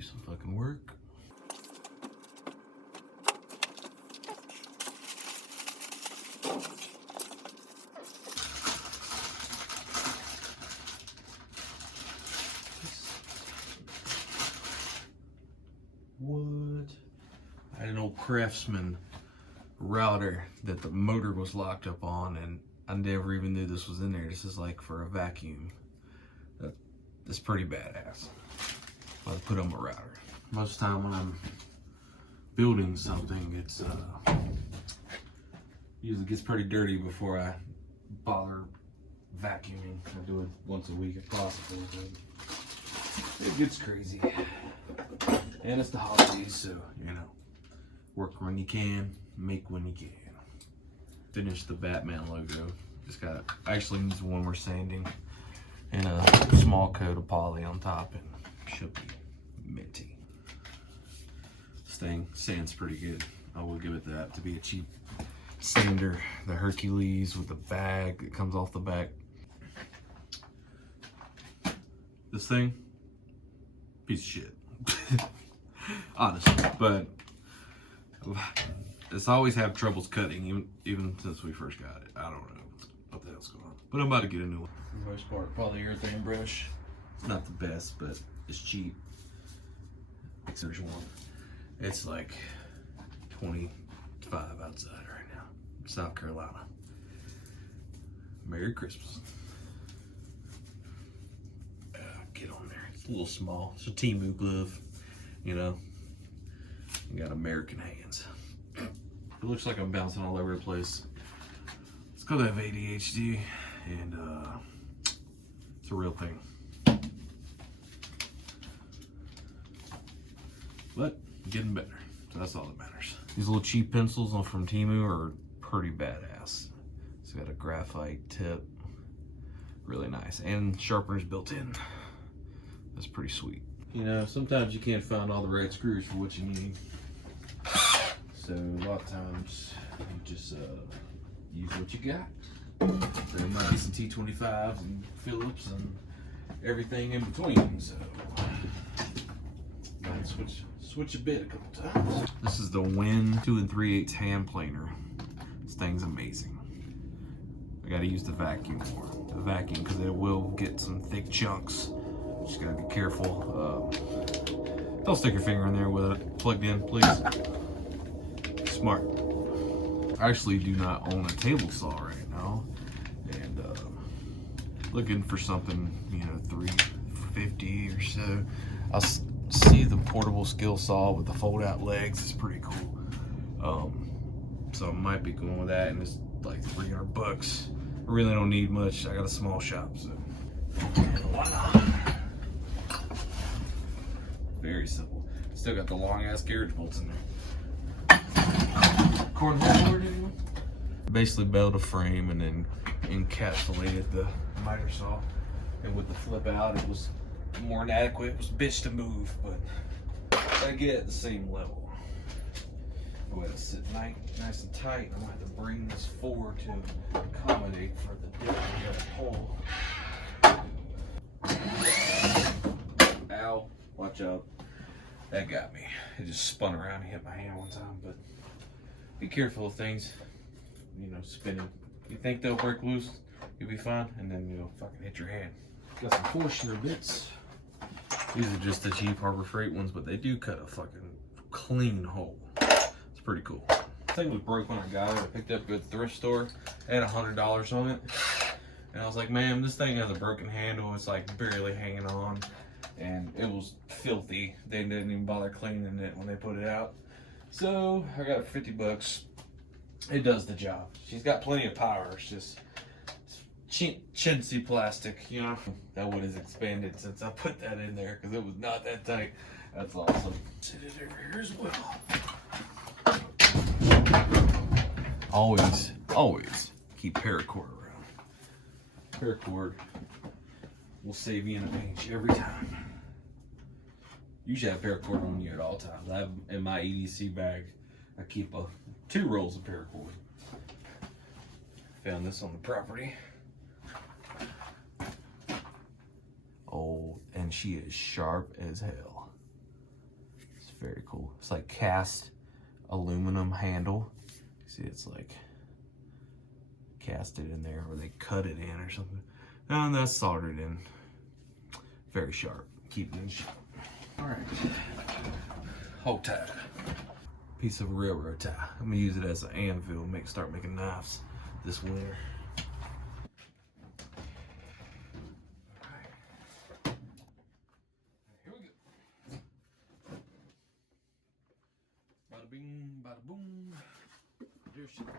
do some fucking work. What? I had an old Craftsman router that the motor was locked up on, and I never even knew this was in there. This is like for a vacuum. That's pretty badass. I'll put on my router. Most of the time when I'm building something, it's usually gets pretty dirty before I bother vacuuming. I do it once a week if possible, but it gets crazy. And it's the holidays, so you know, work when you can, make when you can. Finish the Batman logo. Just got actually needs one more sanding and a small coat of poly on top, and should be minty. This thing sands pretty good. I will give it that. To be a cheap sander, the Hercules with the bag that comes off the back. This thing, piece of shit. Honestly, but it's always had troubles cutting, even since we first got it. I don't know what the hell's going on, but I'm about to get a new one. For the most part, polyurethane brush. It's not the best, but it's cheap. There's one. It's like 25 outside right now, South Carolina. Merry Christmas. Get on there. It's a little small. It's a Temu glove, you know. You got American hands. It looks like I'm bouncing all over the place. It's because I have ADHD, and it's a real thing. But I'm getting better, so that's all that matters. These little cheap pencils from Temu are pretty badass. It's got a graphite tip, really nice, and sharpeners built in. That's pretty sweet. You know, sometimes you can't find all the right screws for what you need. So a lot of times you just use what you got. There might be some T25s and Phillips and everything in between. So might switch a bit a couple times. This is the Win 2 3/8 hand planer. This thing's amazing. I gotta use the vacuum more. The vacuum, because it will get some thick chunks. Just gotta be careful. Don't stick your finger in there with it plugged in, please. Smart. I actually do not own a table saw right now, and looking for something, you know, $350 or so. I'll see the portable skill saw with the fold-out legs is pretty cool. So I might be going with that, and it's like $300. I really don't need much. I got a small shop, so why not? Very simple. Still got the long ass carriage bolts in there. Cornhole board, anyone? Basically built a frame and then encapsulated the miter saw. And with the flip out, it was more than adequate. It was bitch to move, but I get at the same level. Go ahead and sit nice and tight. I'm gonna have to bring this forward to accommodate for the dip of the pole. Ow, watch out. That got me. It just spun around and hit my hand one time, but be careful of things, you know, spinning. You think they'll break loose, you'll be fine, and then you'll fucking hit your hand. Got some Forstner bits. These are just the cheap Harbor Freight ones, but they do cut a fucking clean hole. It's pretty cool. This thing was broke when I got it. I picked it up at the thrift store. It had $100 on it. And I was like, man, this thing has a broken handle. It's like barely hanging on. And it was filthy. They didn't even bother cleaning it when they put it out. So I got $50. It does the job. She's got plenty of power. It's just chintzy plastic, you know. That wood has expanded since I put that in there because it was not that tight. That's awesome. Sit it over here as well. Always keep paracord around. Paracord will save you in a pinch every time. You should have paracord on you at all times. I have in my EDC bag, I keep 2 rolls of paracord. Found this on the property. Oh, and she is sharp as hell. Very cool. It's like cast aluminum handle. See, it's like cast it in there, or they cut it in or something. And that's soldered in. Very sharp. Keep it in sharp. All right. Hog tie. Piece of railroad tie. I'm gonna use it as an anvil. Start making knives this winter. Here we go. Bada bing, bada boom. There she goes.